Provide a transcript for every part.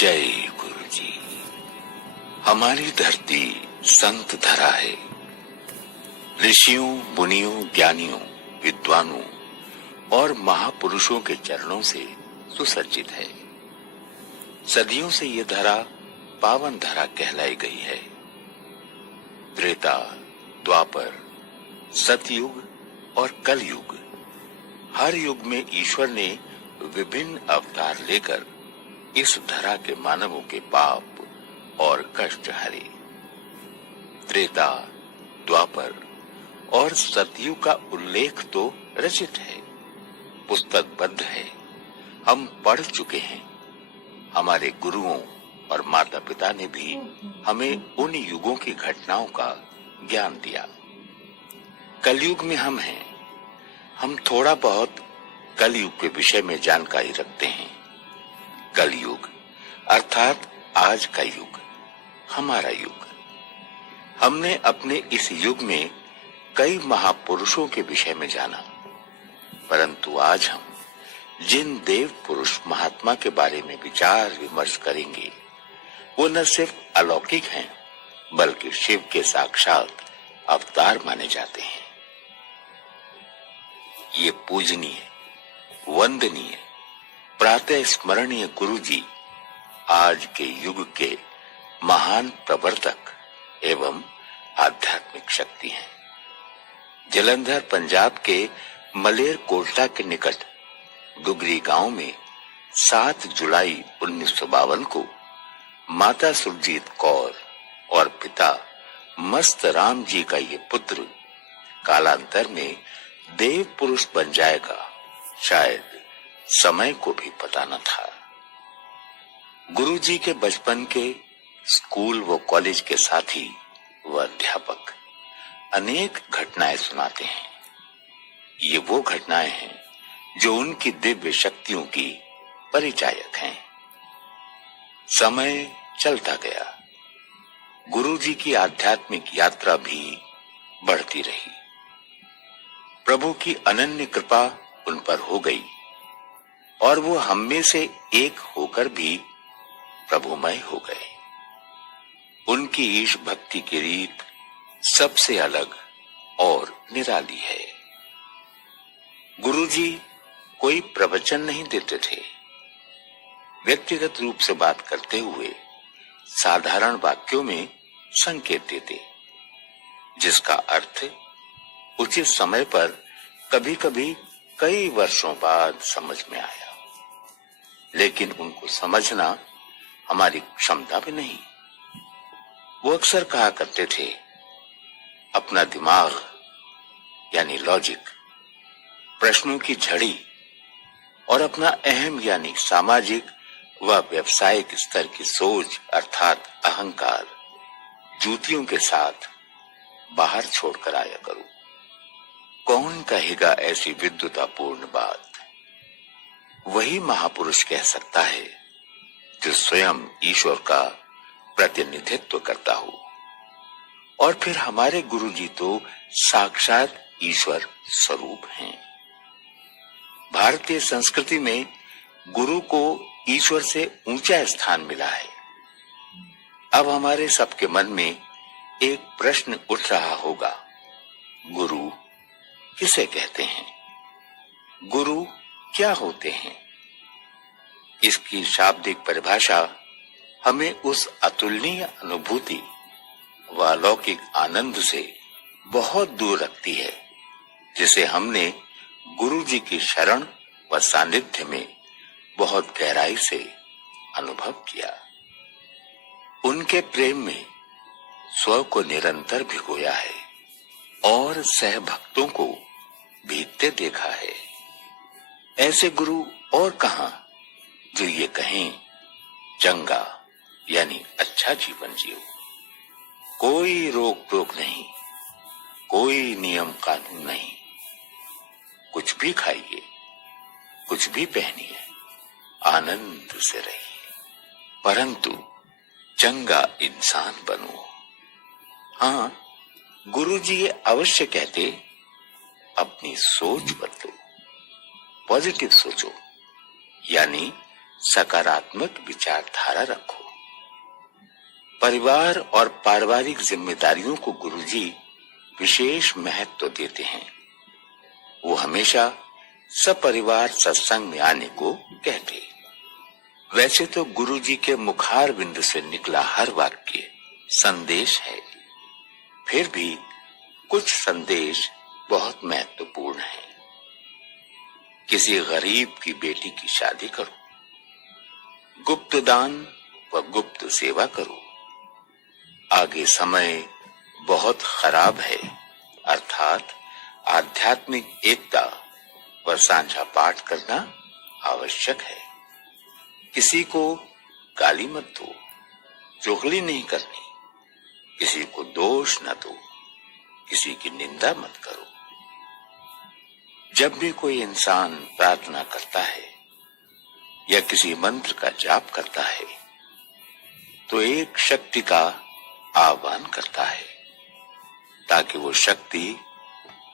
जय गुरु जी। हमारी धरती संत धरा है, ऋषियों मुनियों ज्ञानियों विद्वानों और महापुरुषों के चरणों से सुसज्जित है। सदियों से ये धरा पावन धरा कहलाई गई है। त्रेता, द्वापर, सतयुग और कलयुग, हर युग में ईश्वर ने विभिन्न अवतार लेकर इस धरा के मानवों के पाप और कष्ट हरे। त्रेता, द्वापर और सतयुग का उल्लेख तो रचित है, पुस्तकबद्ध है, हम पढ़ चुके हैं। हमारे गुरुओं और माता पिता ने भी हमें उन युगों की घटनाओं का ज्ञान दिया। कलयुग में हम हैं। हम थोड़ा बहुत कलयुग के विषय में जानकारी रखते हैं। कलयुग अर्थात आज का युग, हमारा युग। हमने अपने इस युग में कई महापुरुषों के विषय में जाना, परंतु आज हम जिन देव पुरुष महात्मा के बारे में विचार विमर्श करेंगे वो न सिर्फ अलौकिक हैं बल्कि शिव के साक्षात अवतार माने जाते हैं। ये पूजनीय, वंदनीय, प्रातः स्मरणीय गुरु जी आज के युग के महान प्रवर्तक एवं आध्यात्मिक शक्ति हैं। जलंधर पंजाब के मलेर कोटला के निकट गुगरी गांव में 7 जुलाई 1952 को माता सुरजीत कौर और पिता मस्त राम जी का ये पुत्र कालांतर में देव पुरुष बन जाएगा, शायद समय को भी पता न था। गुरु जी के बचपन के स्कूल व कॉलेज के साथी व अध्यापक अनेक घटनाएं सुनाते हैं। ये वो घटनाएं हैं जो उनकी दिव्य शक्तियों की परिचायक हैं। समय चलता गया, गुरु जी की आध्यात्मिक यात्रा भी बढ़ती रही। प्रभु की अनन्य कृपा उन पर हो गई और वो हम में से एक होकर भी प्रभुमय हो गए। उनकी ईश भक्ति की रीत सबसे अलग और निराली है। गुरुजी कोई प्रवचन नहीं देते थे। व्यक्तिगत रूप से बात करते हुए साधारण वाक्यों में संकेत देते, जिसका अर्थ उचित समय पर कभी कभी कई वर्षों बाद समझ में आया, लेकिन उनको समझना हमारी क्षमता भी नहीं। वो अक्सर कहा करते थे, अपना दिमाग यानी लॉजिक, प्रश्नों की झड़ी और अपना अहम यानी सामाजिक व व्यवसायिक स्तर की सोच अर्थात अहंकार जूतियों के साथ बाहर छोड़कर आया करो। कौन कहेगा ऐसी विद्वतापूर्ण बात? वही महापुरुष कह सकता है जो स्वयं ईश्वर का प्रतिनिधित्व करता हो। और फिर हमारे गुरुजी तो साक्षात ईश्वर स्वरूप हैं। भारतीय संस्कृति में गुरु को ईश्वर से ऊंचा स्थान मिला है। अब हमारे सबके मन में एक प्रश्न उठ रहा होगा, गुरु किसे कहते हैं? गुरु क्या होते हैं? इसकी शाब्दिक परिभाषा हमें उस अतुलनीय अनुभूति व अलौकिक आनंद से बहुत दूर रखती है जिसे हमने गुरु जी की शरण व सानिध्य में बहुत गहराई से अनुभव किया। उनके प्रेम में स्व को निरंतर भिगोया है और सहभक्तों को भीगते देखा है। ऐसे गुरु और कहां जो ये कहें, चंगा यानी अच्छा जीवन जियो, कोई रोक टोक नहीं, कोई नियम कानून नहीं, कुछ भी खाइए, कुछ भी पहनिए, आनंद से रहिए, परंतु चंगा इंसान बनो। हाँ, गुरुजी ये अवश्य कहते, अपनी सोच बदलो, पॉजिटिव सोचो, यानी सकारात्मक विचारधारा रखो। परिवार और पारिवारिक जिम्मेदारियों को गुरुजी विशेष महत्व देते हैं। वो हमेशा सपरिवार सत्संग में आने को कहते। वैसे तो गुरुजी के मुखार बिंद से निकला हर वाक्य संदेश है, फिर भी कुछ संदेश बहुत महत्वपूर्ण है। किसी गरीब की बेटी की शादी करो, गुप्त दान व गुप्त सेवा करो। आगे समय बहुत खराब है, अर्थात आध्यात्मिक एकता व साझा पाठ करना आवश्यक है। किसी को गाली मत दो, चुगली नहीं करनी, किसी को दोष न दो, किसी की निंदा मत करो। जब भी कोई इंसान प्रार्थना करता है या किसी मंत्र का जाप करता है तो एक शक्ति का आह्वान करता है ताकि वो शक्ति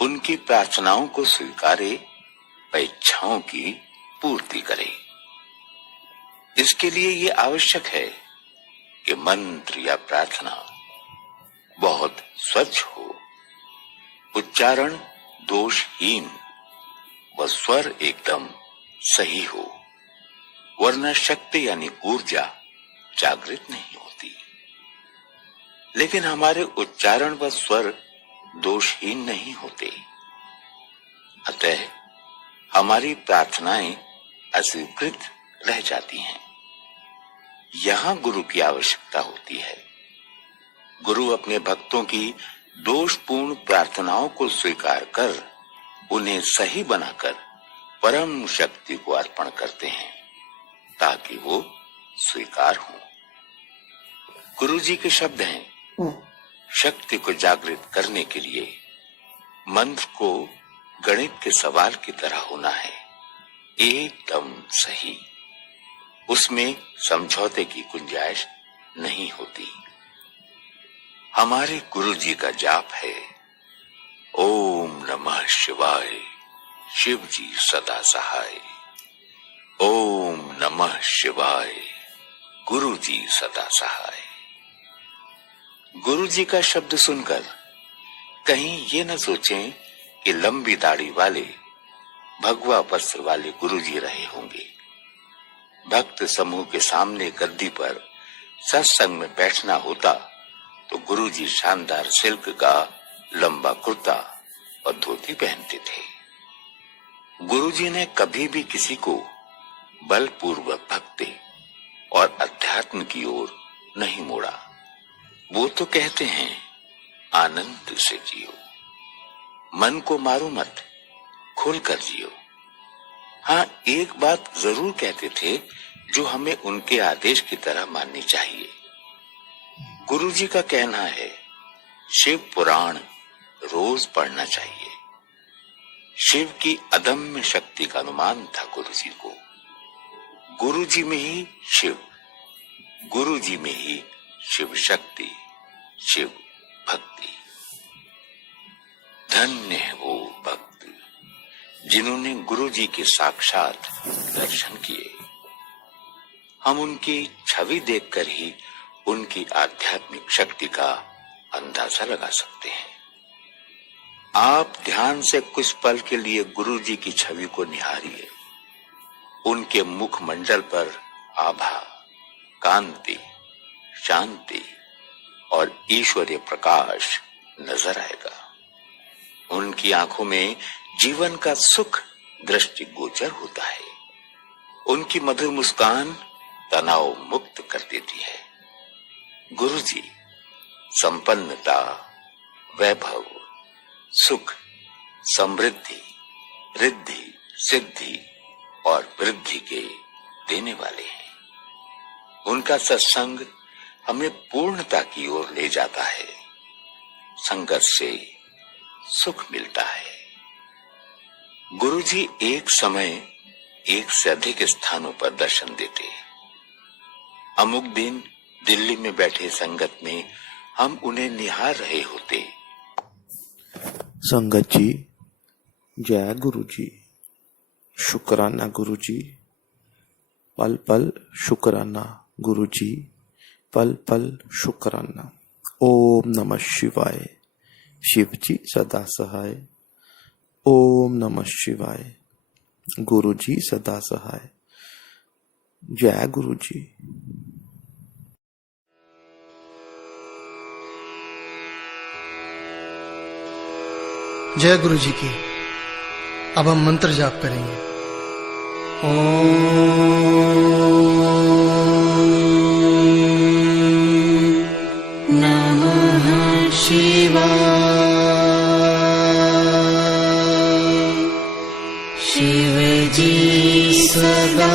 उनकी प्रार्थनाओं को स्वीकारे व इच्छाओं की पूर्ति करे। इसके लिए ये आवश्यक है कि मंत्र या प्रार्थना बहुत स्वच्छ हो, उच्चारण दोषहीन व स्वर एकदम सही हो, वरना शक्ति यानी ऊर्जा जागृत नहीं होती। लेकिन हमारे उच्चारण व स्वर दोषहीन नहीं होते, अतः हमारी प्रार्थनाएं अस्वीकृत रह जाती हैं। यहां गुरु की आवश्यकता होती है। गुरु अपने भक्तों की दोषपूर्ण प्रार्थनाओं को स्वीकार कर उन्हें सही बनाकर परम शक्ति को अर्पण करते हैं ताकि वो स्वीकार हो। गुरु जी के शब्द हैं, शक्ति को जागृत करने के लिए मंत्र को गणित के सवाल की तरह होना है, एकदम सही। उसमें समझौते की गुंजाइश नहीं होती। हमारे गुरु जी का जाप है ओम नमः शिवाय, शिव जी सदा सहाय। ओम नमः शिवाय, गुरु जी सदा सहाय। गुरु जी का शब्द सुनकर कहीं ये न सोचें कि लंबी दाढ़ी वाले भगवा वस्त्र वाले गुरु जी रहे होंगे। भक्त समूह के सामने गद्दी पर सत्संग में बैठना होता तो गुरुजी शानदार सिल्क का लंबा कुर्ता और धोती पहनते थे। गुरुजी ने कभी भी किसी को बलपूर्वक भक्ति और अध्यात्म की ओर नहीं मोड़ा। वो तो कहते हैं आनंद से जियो, मन को मारो मत, खुलकर जियो। हाँ, एक बात जरूर कहते थे जो हमें उनके आदेश की तरह माननी चाहिए। गुरुजी का कहना है शिव पुराण रोज पढ़ना चाहिए। शिव की अदम्य शक्ति का अनुमान था गुरुजी को। गुरुजी में ही शिव, गुरुजी में ही शिव शक्ति, शिव भक्ति। धन्य है वो भक्त जिन्होंने गुरुजी के साक्षात दर्शन किए। हम उनकी छवि देखकर ही उनकी आध्यात्मिक शक्ति का अंदाजा लगा सकते हैं। आप ध्यान से कुछ पल के लिए गुरुजी की छवि को निहारिए। उनके मुखमंडल पर आभा, कांति, शांति और ईश्वरीय प्रकाश नजर आएगा। उनकी आंखों में जीवन का सुख दृष्टिगोचर होता है। उनकी मधुर मुस्कान तनाव मुक्त कर देती है। गुरुजी संपन्नता, वैभव, सुख, समृद्धि, रिद्धि, सिद्धि और वृद्धि के देने वाले हैं। उनका सत्संग हमें पूर्णता की ओर ले जाता है। संगत से सुख मिलता है। गुरुजी एक समय एक से अधिक स्थानों पर दर्शन देते। अमुक दिन दिल्ली में बैठे संगत में हम उन्हें निहार रहे होते। संगत जी, जय गुरु जी, शुक्राना गुरु जी। पल पल शुक्राना गुरुजी, पल पल शुक्राना। ओम नमः शिवाय। शिवजी सदा सहाय। ओम नमः शिवाय। गुरुजी सदा सहाय। जय गुरुजी। जय गुरु जी की। अब हम मंत्र जाप करेंगे। नमः शिवाय। शिव जी सदा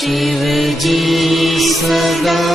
शिव जी सदा